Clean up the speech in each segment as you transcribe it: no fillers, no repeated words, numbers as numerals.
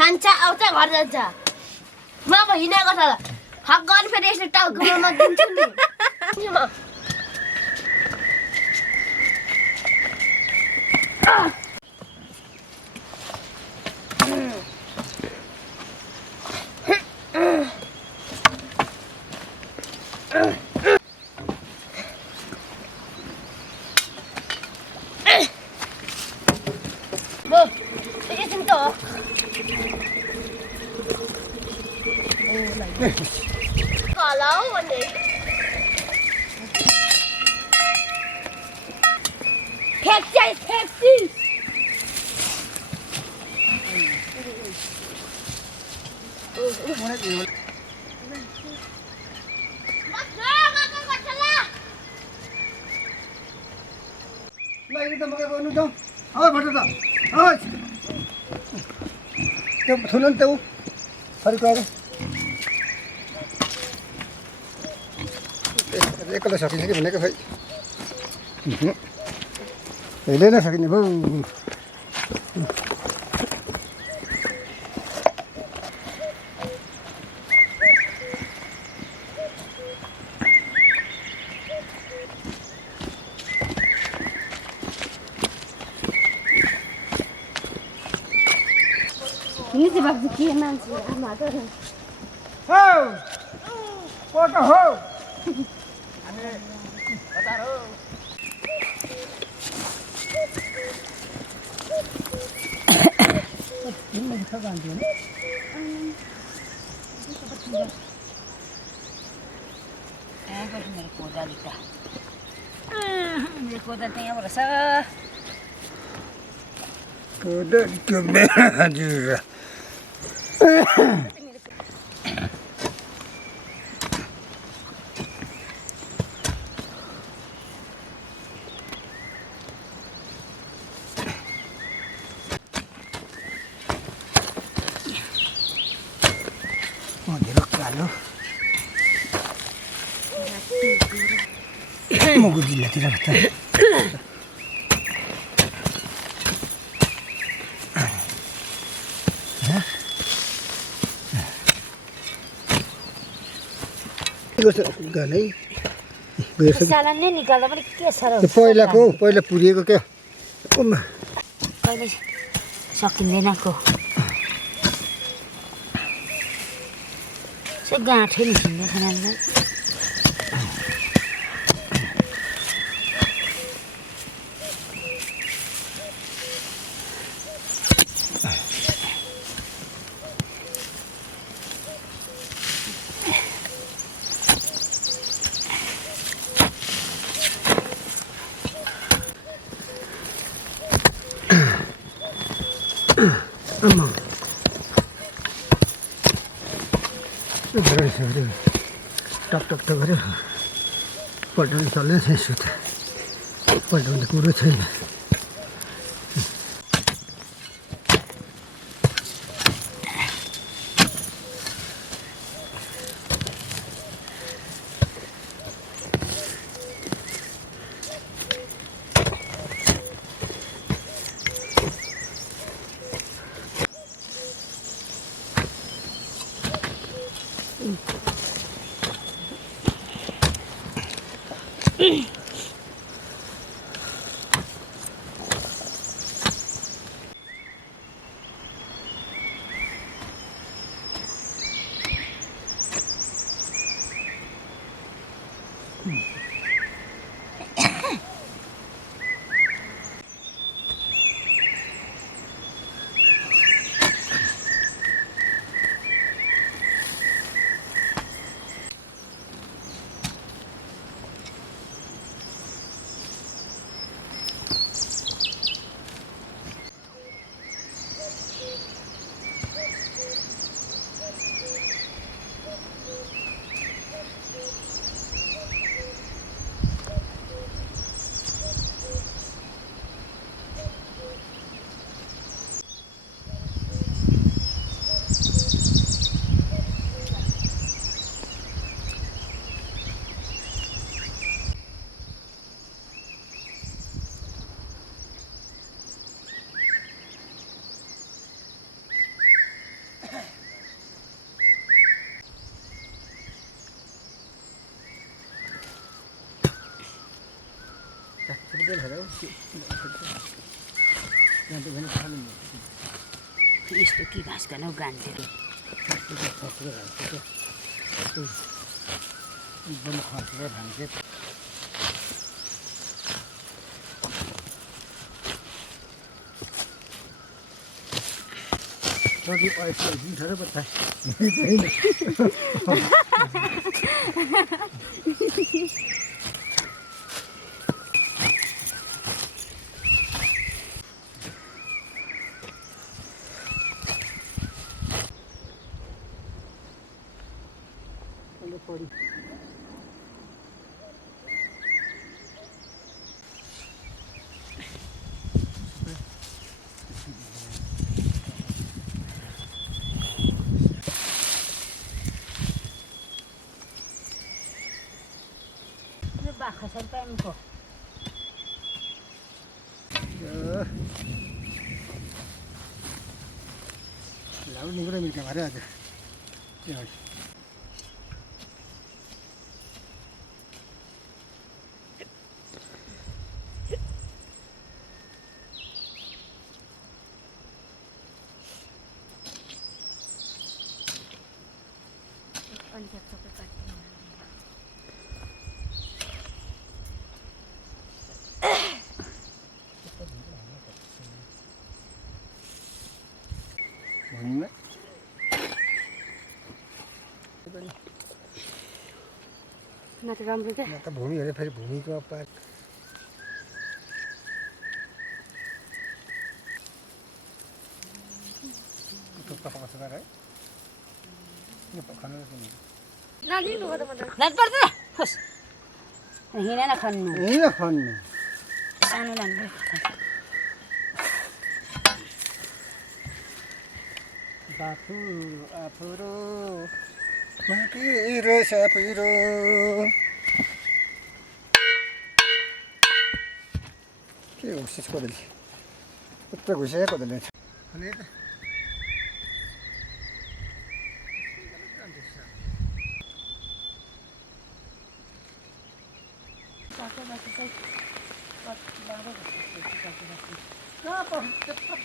खान्छ आउँछ घर जान्छ म अब हिँडेको छ हक गर्नु फेरि यसले टाउकोमा म दिन्छु नि Kalau ini taxi एकल सकिन्छ कि भनेको खै अहिले नै सकिने भयो ini sebab sekian nanti amat tu हो फोटो हो अनि बजार हो ini bisa ganti ni apa ni koda lita ni koda tengah berasa koda kemana juga Mogu जिल्लातिर त गानै salah ni निकाल्दा पनि के साह्रो पहिला पुरिएको क्या कहिले सकिँदैन को से गाँठै निस्किँदै खानाले टक टक टक गऱ्यो पल्टाउनु चल्दैछ यसो त पल्टाउने कुरो छैन यस्तो के घाँस खानु गान्थ्यो एकदम खसेर Bhanse Tadi ayah ini cara betul. Kalau pori. Bahasan pemko. Lalu nih gue milih kamera aja. Ya. Mana? Nanti rambut deh. Nanti bumi ada pada bumi itu apa? Itu apa sekarang? Ini apa kanan sini? Nanti lu kata mana? Nanti pergi. Hus. Ini nak kanu. Ini kan. Sana nanti. Apuru, mampiro sapiro. Kau usia sekolah ni, betul usia sekolah ni. Mana itu? Apa?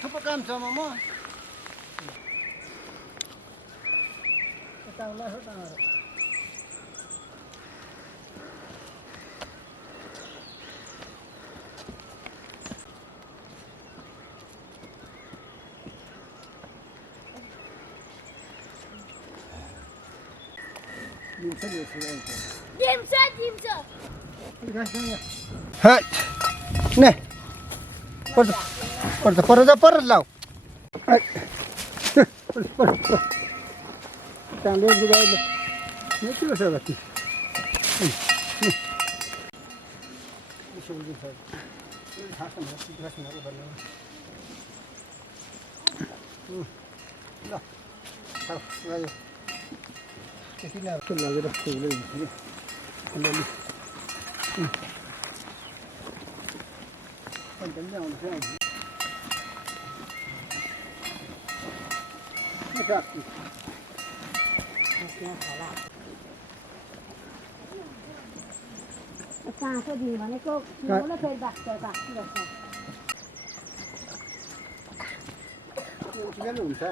Apa kamu sama mama? Tanglah. Dimsa. Hai. Nih. Per lau. Hai. Per. Tanggung juga ini. Ini sudah saya lagi. Ini sudah saya. Ini hasil aku benar. Dah. Tahu, ayo. Sini aku lagi dah boleh ini. Boleh. Panjangnya orang saya. Ini kaki. चासो दियो भनेको मलाई फेरि बाक्छ उठिहाल्नु हुन्छ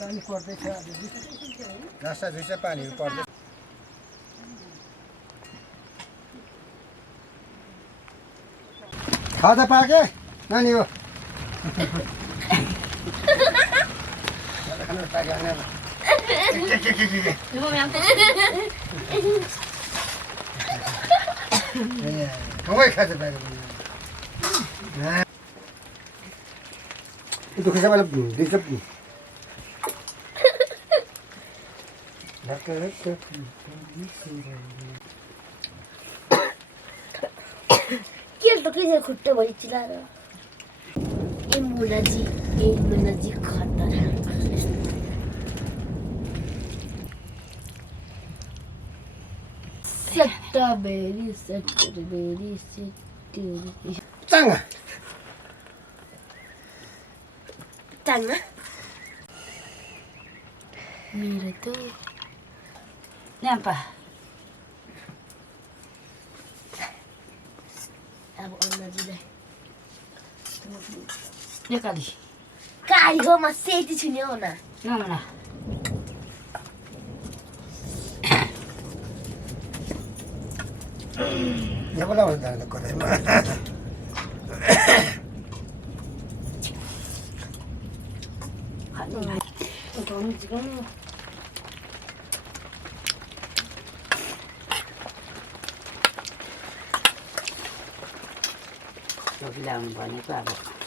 पानी पर्दैछ नास्ता झुसा पानीहरू पर्दैछ खाजा पाके नानी हो Itu kita malah dikep. Kiel to kise khutta bhari chila ra. Immunaji khatar. Strawberry. Tanga. Mira tu. Nampak? Apa orang tu dah? Dia kali. Kali kau masih di sini ona. Nama lah. Ya pula orang dah kau dah. Untuk juga ni. Kau bilang banyak apa?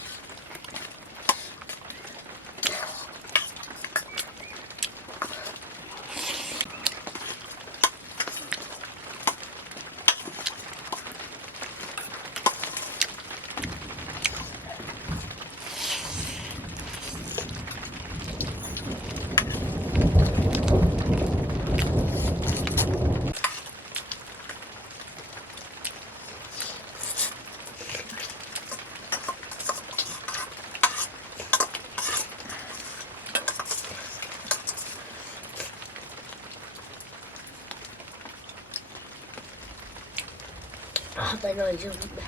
Apa nak jumpa?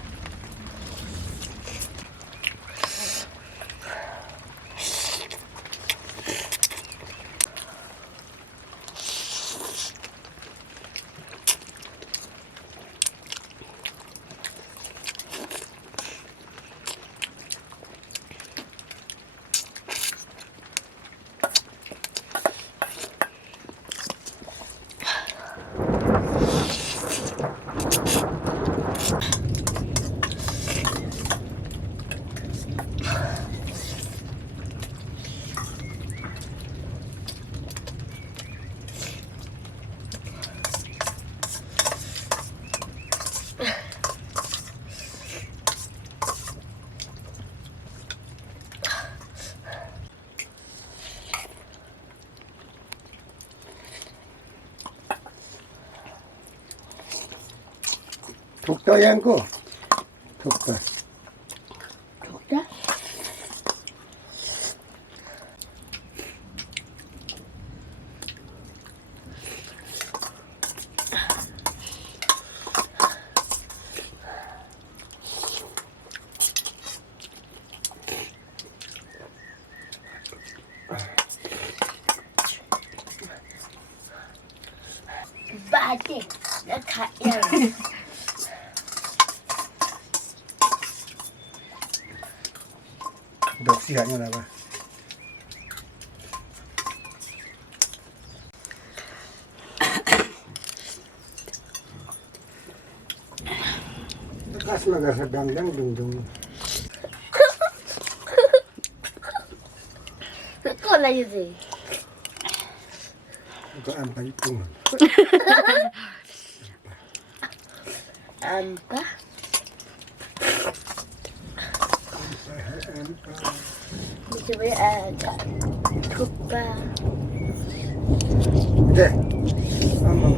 Tukar yang ku. Tukar. Tukar? Batik dekat yang Dok sihatnya apa? Bekas laga sedang dung. kau lagi tu. Itu ampai pun. Ampa. Cuba ada kupa. Deh. Amang.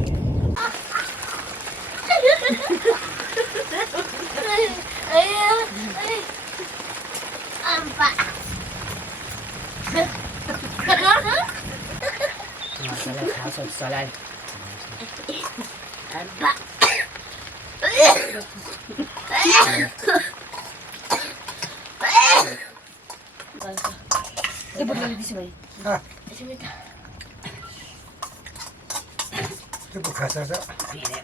Ayah. Ampa. Salah. Ampa. Dia boleh di sini. Ah, Sini tak. itu bekas ada. Biar.